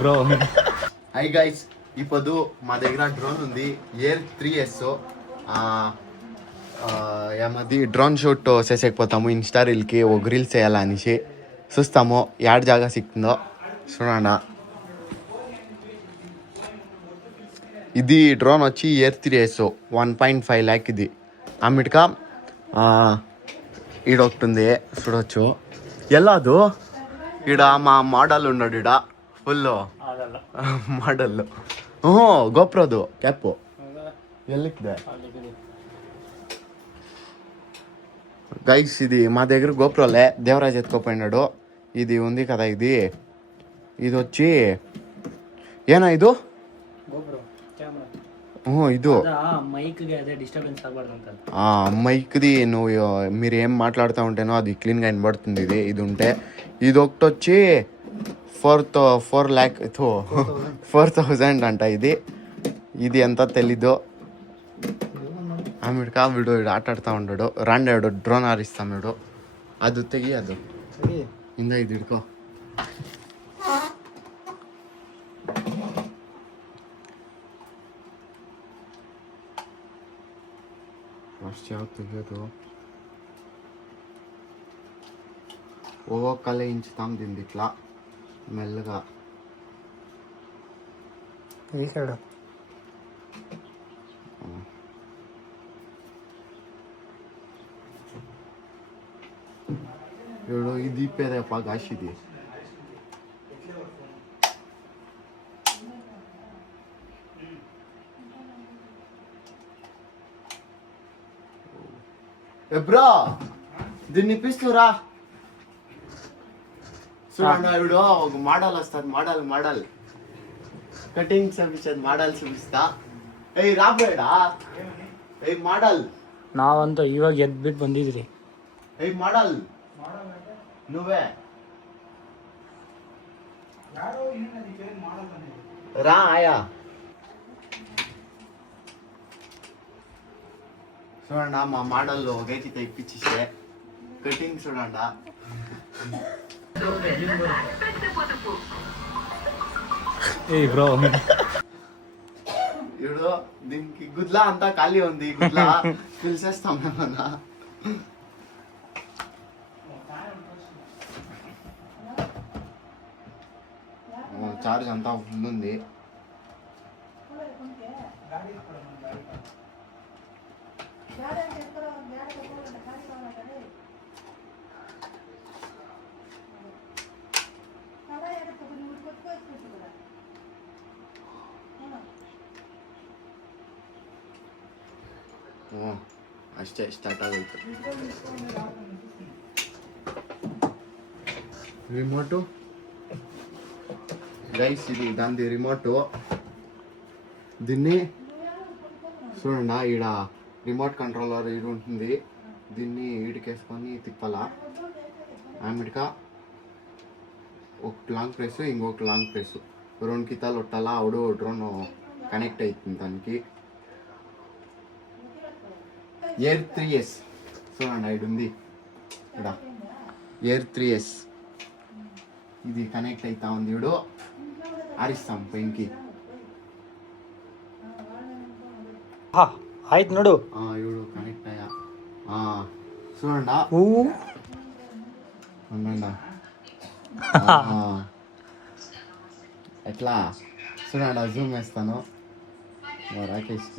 Bro hi guys, ఇప్పుడు మా దగ్గర డ్రోన్ ఉంది ఎయిర్ 3S. ఏమది డ్రోన్ షూట్ చేసేకపోతాము ఇన్స్టా రీల్కి ఒక రీల్స్ చేయాలనేసి చూస్తాము యాడ్ జాగా సిక్తుందో చూడండి. ఇది డ్రోన్ వచ్చి ఎయిర్ 3S 1.5 lakh. ఇది అన్నిటికా ఈడొస్తుంది చూడవచ్చు. ఎలాదు ఈడ మా మోడల్ ఉన్నాడు, ఈడ ఫుల్ మోడల్. గోప్రోದು ಕ್ಯಾಪು ಎಲ್ಲಿಕ್ಕಿದೆ గైస్. ఇది మా దగ్గర గోప్రోలే, దేవరాజ్ ఎత్తుకోపోయినాడు. ఇది ఉంది కదా, ఇది వచ్చి ఏనా ఇది ಇದು మైక్ది నువ్వు మీరు ఏం మాట్లాడుతూ ఉంటేనో అది క్లీన్గా వినబడుతుంది. ఇది ఉంటే ఇది ఒకటి వచ్చి 4,000 అంట. ఇది ఎంత తెలీదు. ఆమెడికా వీడు ఆట ఆడుతూ ఉంటాడు. రాండాడు డ్రోన్ ఆరిస్తాం వీడు. అది తెగి ಅದು ಇಂದ ಇದು ಹಿಡ್ಕೋ. ಫಸ್ಟ್ ಯಾವ ತೆಗೆಯೋದು ఓ కలే ఇంచుతాం దీన్ని ఇట్లా మెల్లగా. ఇప్పుడు ఇది ఇప్పేదప్ప గాషిది. బ్రో దీన్ని ఇప్పిస్తురా చూడండి. ఇప్పుడు ఒక మోడల్ వస్తుంది, మోడల్ ಕಟಿಂಗ್ చూపించేది, మోడల్ చూపిಸ್ತಾ. ರಾಬೇಡಾ ಮಾಡಲ್ ನಾವಂತೂ ಇವಾಗ ಎದ್ಬಿಟ್ಟು ಬಂದಿದ್ರಿ. ಮಾಡಲ್ నువ్వే రా ఆయా. చూడండి మా మోడల్ గైకితే ఇప్పించేస్తే కటింగ్ చూడండి. బ్రో ఇప్పుడు దీనికి గుడ్లా అంతా ఖాళీ ఉంది, గుడ్లా పిలిచేస్తాం ఏమన్నా. చార్జ్ అంతా ఉంది. ಅಷ್ಟೇ ಸ್ಟಾರ್ಟ್ ಆಗೋಯ್ತು. ರಿಮೋಟು గైస్, ఇది దాని రిమోట్. దీన్ని చూడండి, ఈడ రిమోట్ కంట్రోలర్ ఇది ఉంటుంది. దీన్ని ఈడికేసుకొని తిప్పాలా. ఆమెడికా ఒక లాంగ్ ప్రెస్, ఇంకొక లాంగ్ ప్రెస్, 2 కితాలు కొట్టాలా. అప్పుడు డ్రోన్ కనెక్ట్ అవుతుంది దానికి. ఎయిర్ 3S చూడండి, ఇది ఉంది ఇక్కడ ఎయిర్ 3S. ఇది కనెక్ట్ అవుతా ఉంది. ఇప్పుడు ఆరిస్తాం పైకి. ಆಯ್ತು ನೋಡು. ಇವಳು ಕನೆಕ್ಟ್ ಅಯ್ಯ. చూడండి ఉండండి. ఎట్లా చూడండి, జూమ్ వేస్తాను. రాకేష్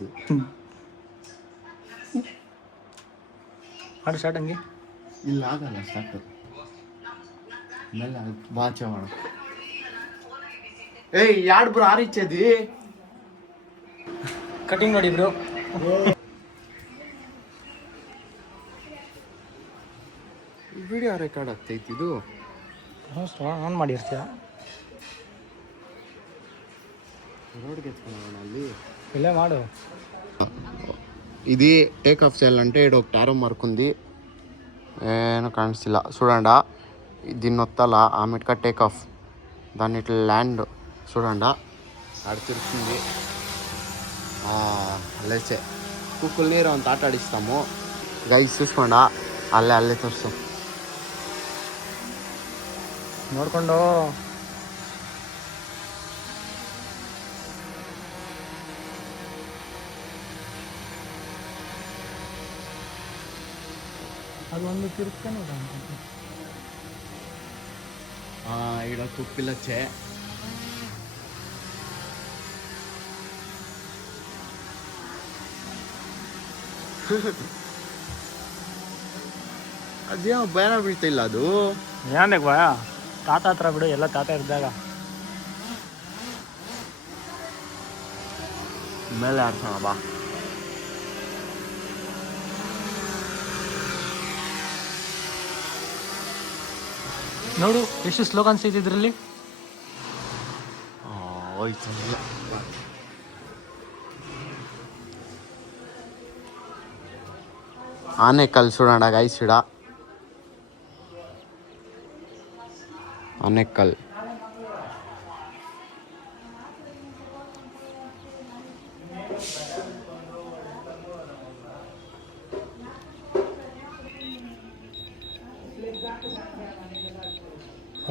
ఆడు స్టార్ట్ అంగి ಇಲ್ಲಿ ಆಗಲ್ಲ ಸ್ಟಾರ್ಟ್ మెల్ల బాచేవాడు. యాడ్ బ్రో ఆరిచ్చేది ಕಟಿಂಗ್ ನೋಡಿ ಬ್ರೋ. ವಿಡಿಯೋ ರೆಕಾರ್ಡ್ ಆಗ್ತೈತಿ. ಇದು ಆನ್ ಮಾಡಿರ್ತೀಯ. రోడ్కి ఎత్తుకున్నాను ಅಲ್ಲಿ ఇల్లే మాడు. ఇది టేక్ ఆఫ్ చేయాలంటే ఇక్కడ ఒక టారో మార్క్ ఉంది, ఏమో కాಣಿಸ್ತಿಲ್ಲ చూడండి. దీన్ని వత్తాల ఆమెట్కా టేక్ ఆఫ్. దాన్ని ఇట్లా ల్యాండ్ చూడండి ఆడ తిరుగుతుంది. లేచే కుక్కలు నీరు అంత ఆట ఆడిస్తాము. గైస్ చూసుకోండి, అల్లే తోరుస్తాం. ನೋಡ್ಕೊಂಡು ಅದು ಒಂದು ತಿರ್ಗ್ತಾನೆ ಇದೆ ಅನ್ಕೊಂತೀನಿ. ఈడ కుప్పిలొచ్చే ಅದೇನೋ ಭಯನ ಬೀಳ್ತಾ ಇಲ್ಲ ಅದು. ಏನಕ್ಕೆ ಭಯ? ತಾತ ಹತ್ರ ಬಿಡು, ಎಲ್ಲ ತಾತ ಇದ್ದಾಗ. ಮೇಲೆ ಆಡ್ಸೋಣ ಬಾ. ನೋಡು ಎಷ್ಟು ಸ್ಲೋ ಕಾಣಿಸ್ತೈತೆ ಇದರಲ್ಲಿ. ಹೋಯ್ತು. ಆನೆಕಲ್ ಸುಡೋಣ ಗೈಸ್. ಇಡ ಆನೆಕಲ್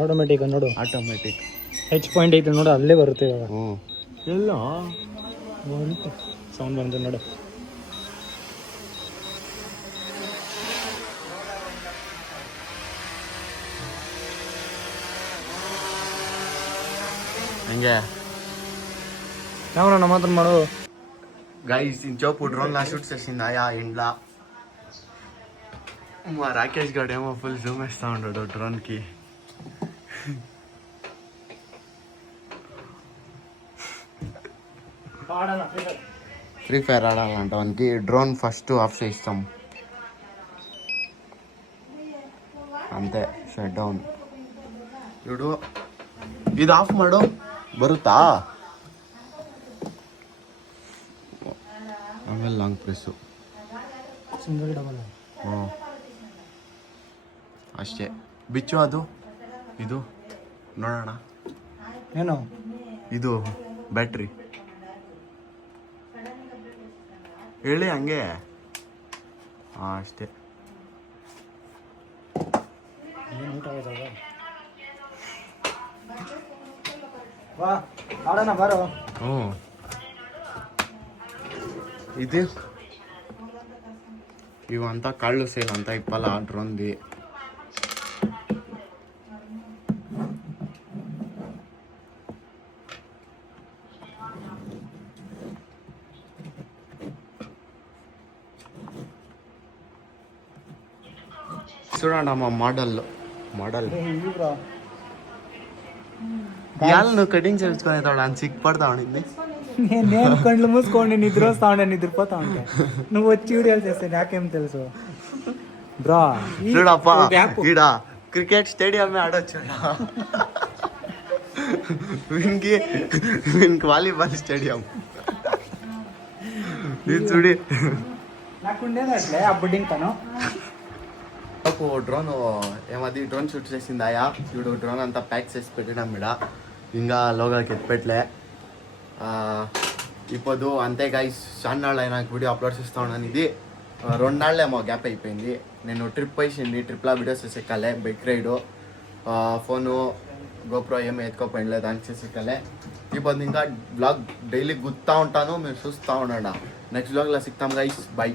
ಆಟೋಮೆಟಿಕ್ ನೋಡು, ಆಟೋಮೆಟಿಕ್ ಹೆಚ್ ಪಾಯಿಂಟ್ ಐತೆ ನೋಡು, ಅಲ್ಲೇ ಬರುತ್ತೆ ಇವಾಗ. ಎಲ್ಲ ಸೌಂಡ್ ಬಂತು ನೋಡು. ಹಂಗೆ క్యామెరా నా మాత్రం మాడు. గైస్ ఇంచోపు డ్రోన్ లా షూట్ చేసింది ఆయా ఇండ్లా. మా రాకేష్ గారు ఏమో ఫుల్ జూమ్ వేస్తూ ఉన్నాడు డ్రోన్కి. ఫ్రీ ఫైర్ ఆడాలంట వానికి. డ్రోన్ ఫస్ట్ ఆఫ్ చేస్తాం అంతే, ಶಟ್ ಡೌನ್. ಇಡು ಇದು ಆಫ್ ಮಾಡು, ಬರುತ್ತಾ? ಆಮೇಲೆ ಲಾಂಗ್ ಪ್ರೆಸ್ಸು. ಹ್ಞೂ ಅಷ್ಟೇ. ಬಿಚ್ಚು ಅದು ಇದು ನೋಡೋಣ. ಏನು ಇದು ಬ್ಯಾಟ್ರಿ ಹೇಳಿ ಹಂಗೆ. ಹಾಂ ಅಷ್ಟೇ. ಏನು ಊಟ ಆಗೋದಾಗ ಬಾ ಆಡೋಣ ಬಾರೋ. ಹ್ಞೂ ಇದು ಇವಂತ ಕಾళ్ళు ಸೇಲ್ ಅಂತ ಇಪ್ಪಲ್ಲ ಡ್ರೋನ್ದಿ. చూడండమ్మ మోడల్ ಯಾರು ಕಟಿಂಗ್ చేయించుకునేతాడు అని సిగ్గుపడతా ఉండింది. నేను కళ్ళు మూసుకోండి నిద్ర వస్తా ఉండే, నిద్రపోతా ఉంటే నువ్వు వచ్చి వీడియోలు చేస్తే నాకేం తెలుసు బ్రా. చూడప్ప ఈడ క్రికెట్ స్టేడియం ఆడొచ్చు. వీనికి వాలీబాల్ స్టేడియం ఇది చూడి. నాకుండేది అట్లే ఆ బుడ్డింగ్ తను. డ్రోన్ ఏమది డ్రోన్ షూట్ చేసింది ఆయా. చూడు డ్రోన్ అంతా ప్యాక్ చేసి పెట్టడం ఇడ, ఇంకా లోగలకి ఎత్తిపెట్టలే. ఇప్పుడు అంతే గైస్, చాలా నాళ్ళు అయినా వీడియో అప్లోడ్ చేస్తా ఉన్నాను. ఇది 2 నాళ్ళేమో గ్యాప్ అయిపోయింది. నేను ట్రిప్ పోయింది, ట్రిప్లో వీడియోస్ చేసేకాలే. బైక్ రైడు, ఫోను గోప్రో ఏమీ ఎత్తుకోపోయింది, దానికి చేసేకాలే. ఇప్పుడు ఇంకా బ్లాగ్ డైలీ గుర్తా ఉంటాను, మీరు చూస్తూ ఉండండి. నెక్స్ట్ బ్లాగ్లో సిక్తాం గైస్, బై.